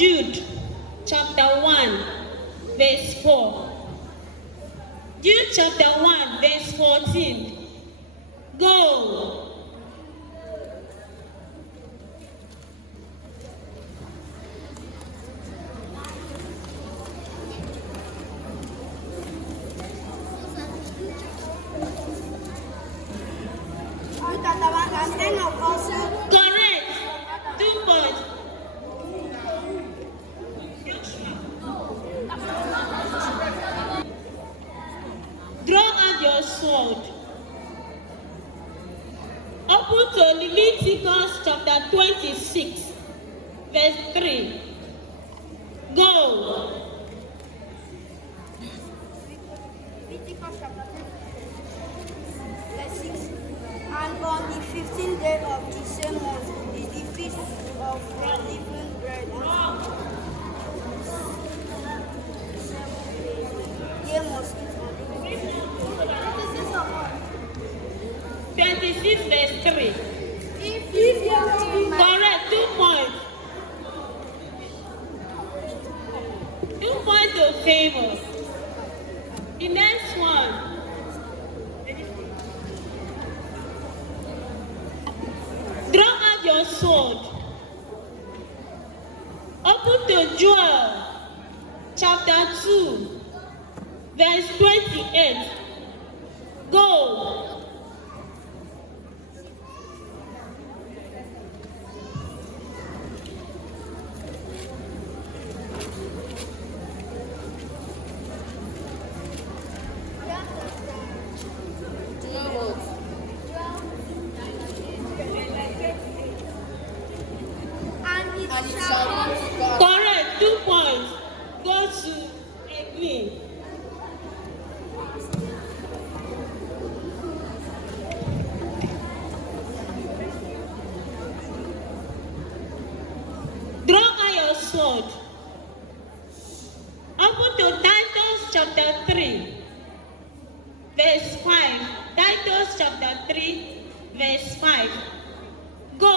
Jude, chapter 1, verse 4. Jude chapter 1, verse 14. Go. Correct. 2 points. Draw out your sword. Open to Leviticus chapter 26, verse 3. Go. Leviticus chapter 26, verse 6. And on the 15th day of the same month is the feast of unleavened bread. Ye must eat unleavened bread. 26 verse 3. If you are Correct. 2 points. 2 points to favor. The next one. Draw out your sword. Open to Joel chapter 2, verse 28. Go. Correct. 2 points. Go to Edwin. Draw out your sword. Open to Titus chapter 3, verse 5. Titus chapter 3, verse 5. Go.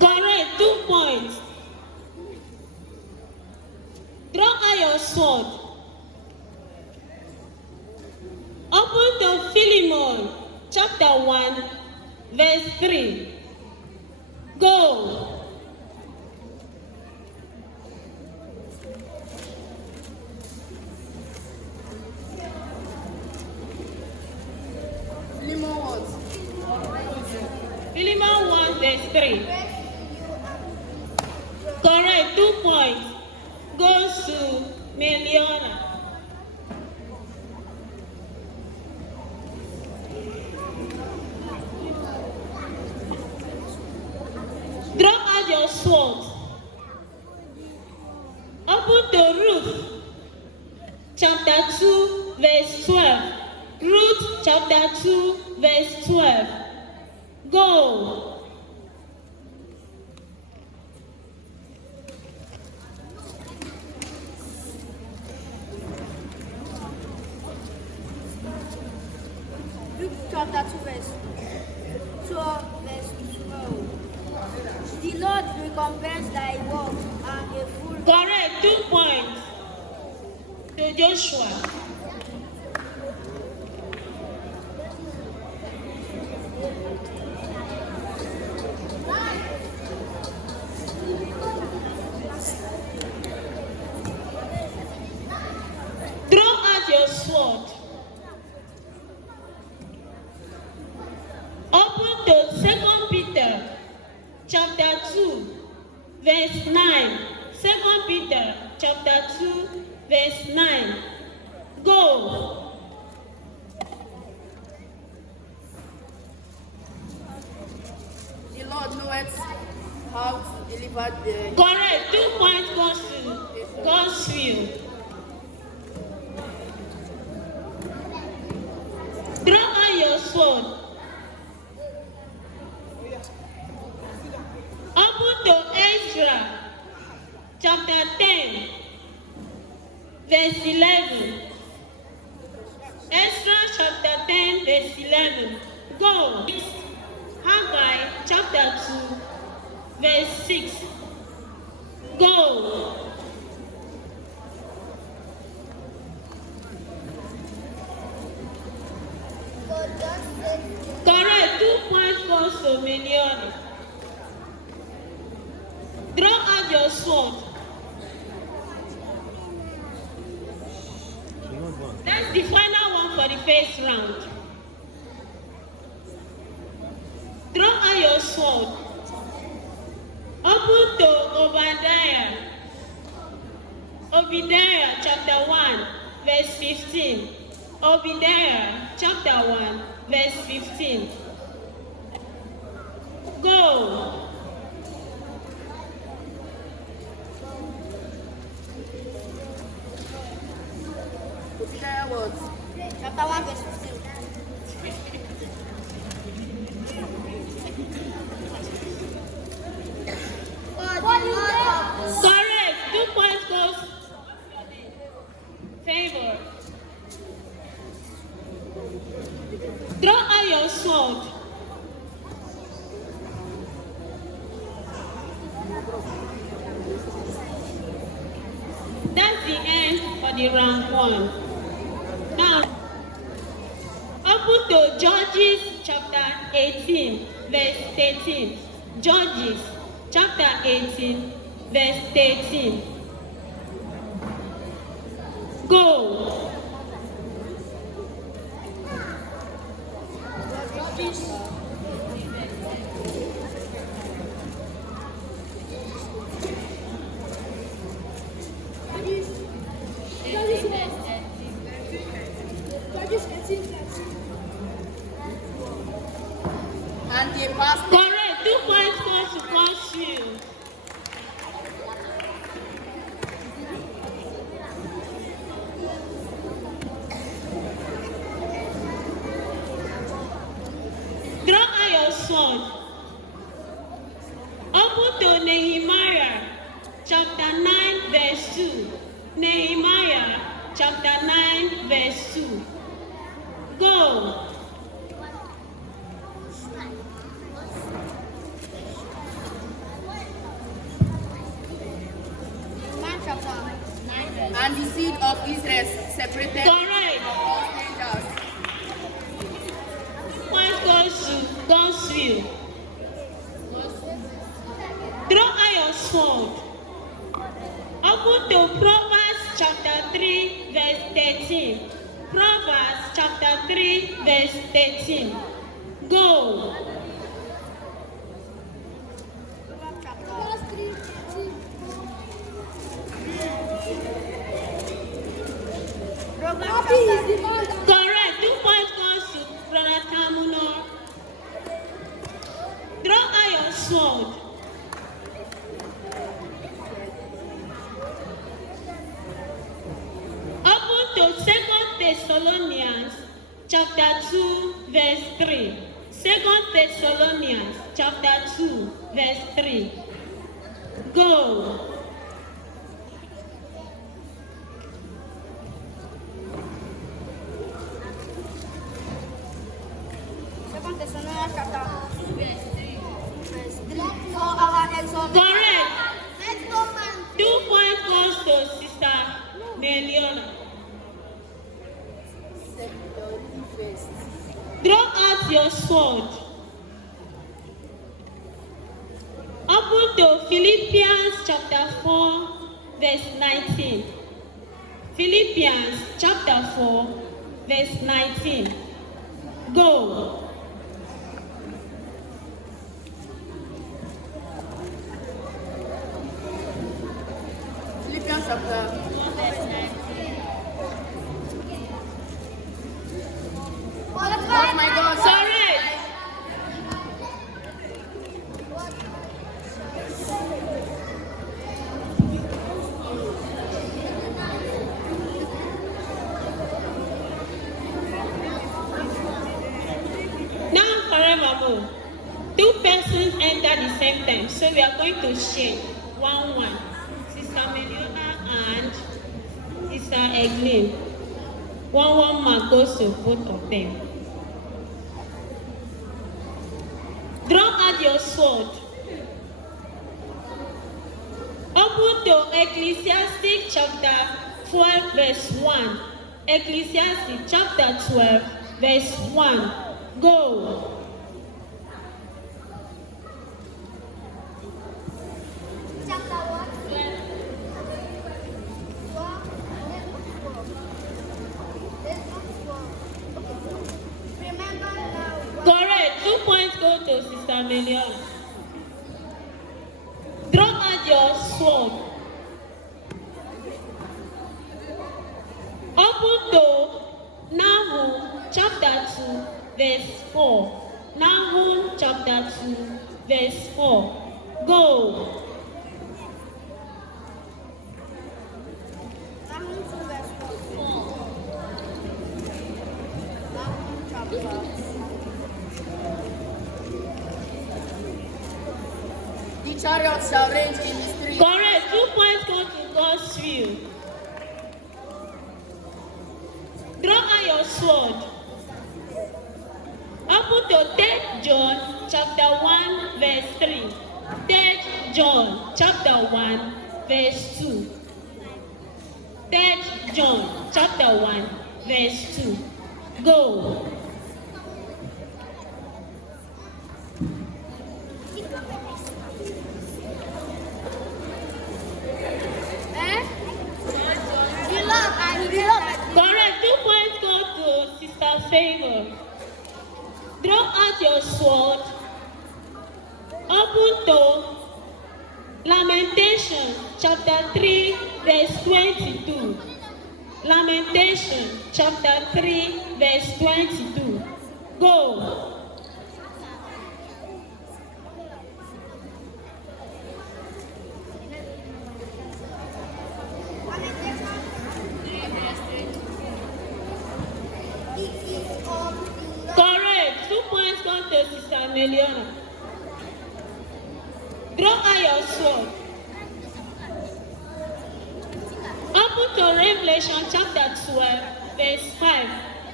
Correct. 2 points. Draw out your sword. Open to Philemon chapter 1, verse 3. Go. Philemon 1, verse 3. Correct. 2 points. Goes to Meliana. Draw out your sword. Open to Ruth chapter 2, verse 12. Ruth chapter 2, verse 12. Go. Luke chapter 2, verse 12, verse 12. The Lord recompense thy work and a full. Correct. 2 points to Joshua. Draw out your sword. Open to 2 Peter chapter 2, verse 9. 2 Peter chapter 2, verse 9. Go. The Lord knoweth how to deliver the. Correct. 2 points goes to God's will. Draw out your sword. verse 11. Ezra chapter 10, verse 11. Go. Haggai chapter 2, verse 6. Go. Correct. 2 points goes to Million. Draw out your sword. That's the final one for the first round. Draw out your sword. Open to Obadiah. Obadiah chapter 1, verse 15. Obadiah chapter 1, verse 15. Go. Obadiah what? Chapter 1, verse 15. Correct. 2 points goes favor. Draw out your sword. That's the end for the round 1. Now, open to Judges chapter 18, verse 13. Judges chapter 18, verse 13. Go. And the pastor. Correct. 2 points goes to pursue. Draw out your sword. Open to Nehemiah chapter 9, verse 2. Nehemiah chapter 9, verse 2. Go. And the seed of Israel separated Correct. from all strangers. Point goes to God's will. Draw out your sword. Open to Proverbs chapter 3, verse 13. Proverbs chapter 3, verse 13. Go. Correct. 2 points goes to Brother Tamuno. Draw out your sword. Open to 2 Thessalonians chapter 2, verse 3. 2 Thessalonians chapter 2, verse 3. Go. Correct. 2 points goes to Sister Meliona. Draw out your sword. Open to Philippians chapter 4, verse 19. Philippians chapter 4, verse 19. Go. Philippians chapter. Oh my God. Sorry. Now forevermore, 2 persons enter the same time, so we are going to share 1-1. Sister Meliona and his Sister Eglin. 1 mark goes to both of them. Draw out your sword. Open to Ecclesiastes chapter 12 verse 1. Ecclesiastes chapter 12 verse 1. Go. Chapter what? Remember now. Correct. 2 points go to Sister Melion. Draw out your sword. Open to Nahum chapter 2 verse 4. Nahum chapter 2 verse 4. Go. Nahum 2 verse 4. Nahum chapter. The chariot shall range in the street. Correct. 2 points go to God's view. Draw out your sword. Open to 3 John chapter 1 verse 3. 3 John chapter 1 verse 2. 3 John chapter 1 verse 2. Go. Correct. 2 points go to Sister Favor. Draw out your sword. Open to Lamentation chapter 3 verse 22. Lamentation chapter 3 verse 22. Go. Correct. 2 points go to Sister Meliona. Draw out your sword. Open to Revelation chapter 12 verse 5.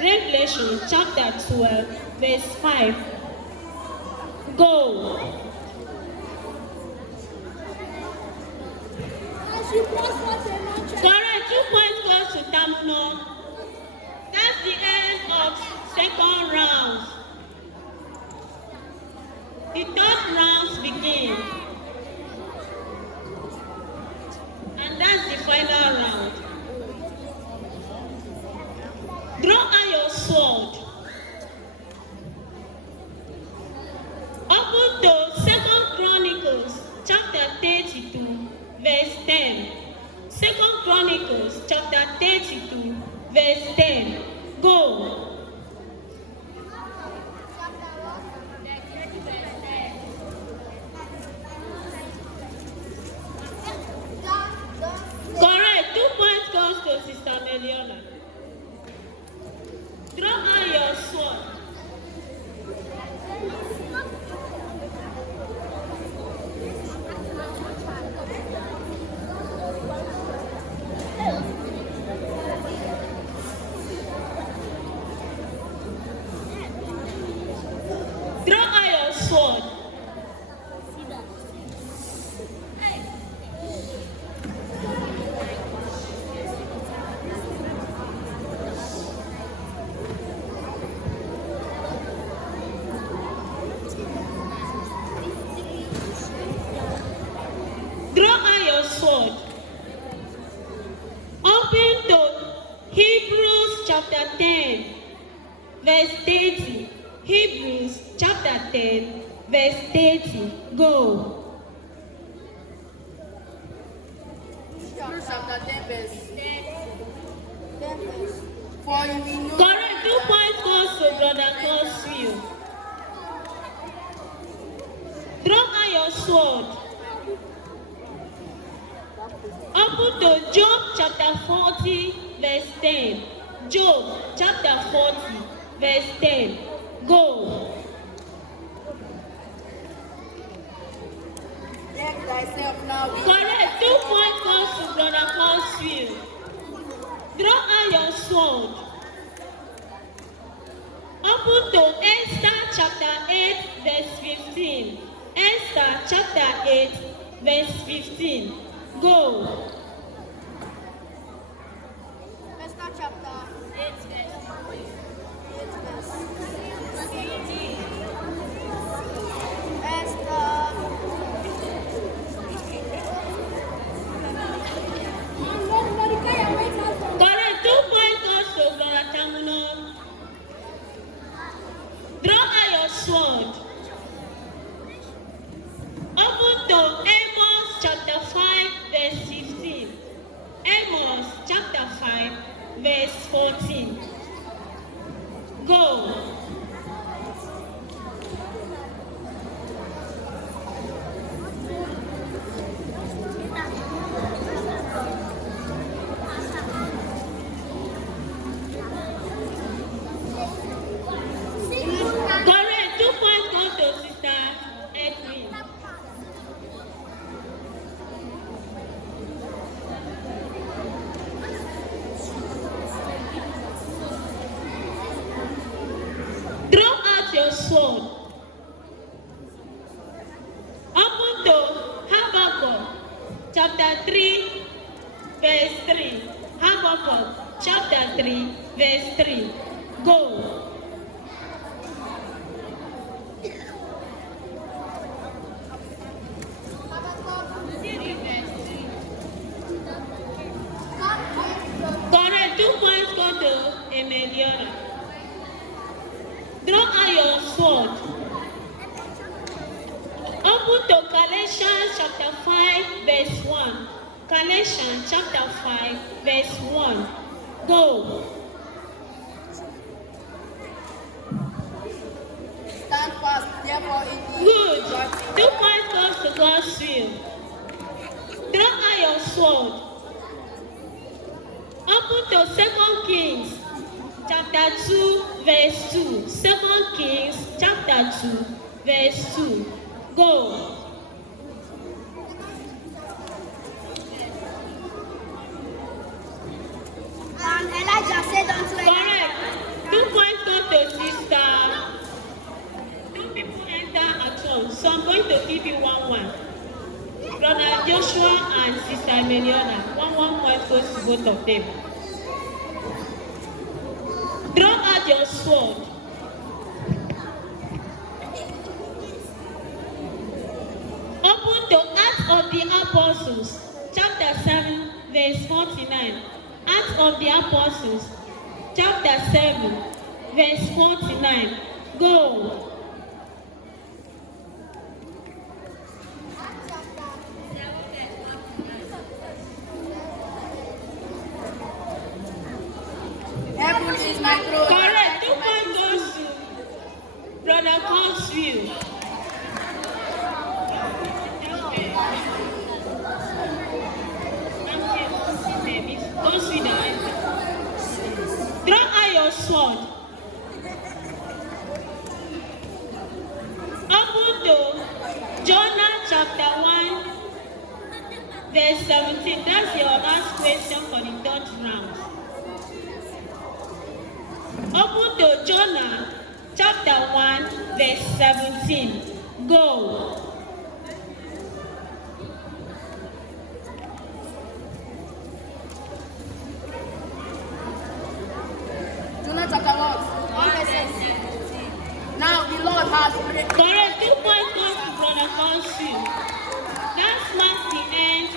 Revelation chapter 12 verse 5. Go. Correct. 2 points goes to Tamuno. That's the end of second round. The third round begins. And that's the final round. Draw out your sword. Open to 2 Chronicles chapter 32 verse 10. 2 Chronicles chapter 32 verse 10. Go. Correct. 2 points goes to Sister Meliona. Draw out your sword. Draw out your sword. Draw out your sword. Open to Hebrews chapter 10, verse 30. Hebrews chapter 10, verse 30. Go. Hebrews chapter 10 verse 10. For you will know. Correct. 2 points goes to Brother Cosfield. Draw out your sword. Open to Job chapter 40, verse 10. Job chapter 40, verse 10. Go. Deck thyself now with. Correct. 2 points goes to Brother Cosfield. sword. Open to Esther chapter 8 verse 15. Esther chapter 8 verse 15. Go. Esther chapter 8 verse 15. Esther. Correct. 2 points goes to Brother Tamuno. Draw out your sword. Open to Amos chapter 5 verse 15. Amos chapter 5 verse 14. Go. Correct. 2 points go to Sister Edwin. Draw out your sword. Open to Habakkuk chapter 3 verse 3. Habakkuk chapter 3 verse 3. Go. Correct. 2 points go to Emeliora. Draw out your sword. Open to Galatians chapter 5 verse 1. Galatians chapter 5 verse 1. Go. Stand fast, therefore, in the Good. 2 points goes to God's will. Draw out your sword. Open to 2 Kings chapter 2 verse 2. 2 Kings chapter 2 verse 2. Go. And Elijah said unto Correct. 2 points go to Sister. 2 people enter at once, so I'm going to give you 1-1. Brother Joshua and Sister Meliona. 1 point goes to both of them. Draw out your sword. Open to Acts of the Apostles, chapter 7, verse 49. Acts of the Apostles, chapter 7, verse 49. Go. heaven is my throne. Correct. 2 points goes to Brother Consview. Draw out your sword. Open to Jonah chapter 1 verse 17. That's your last question for the 3rd round. Open to Jonah chapter 1 verse 17. Go. Jonah chapter what? 1 verse 17. Now the Lord has Correct. 2 points goes to Brother Consul. That's marks the end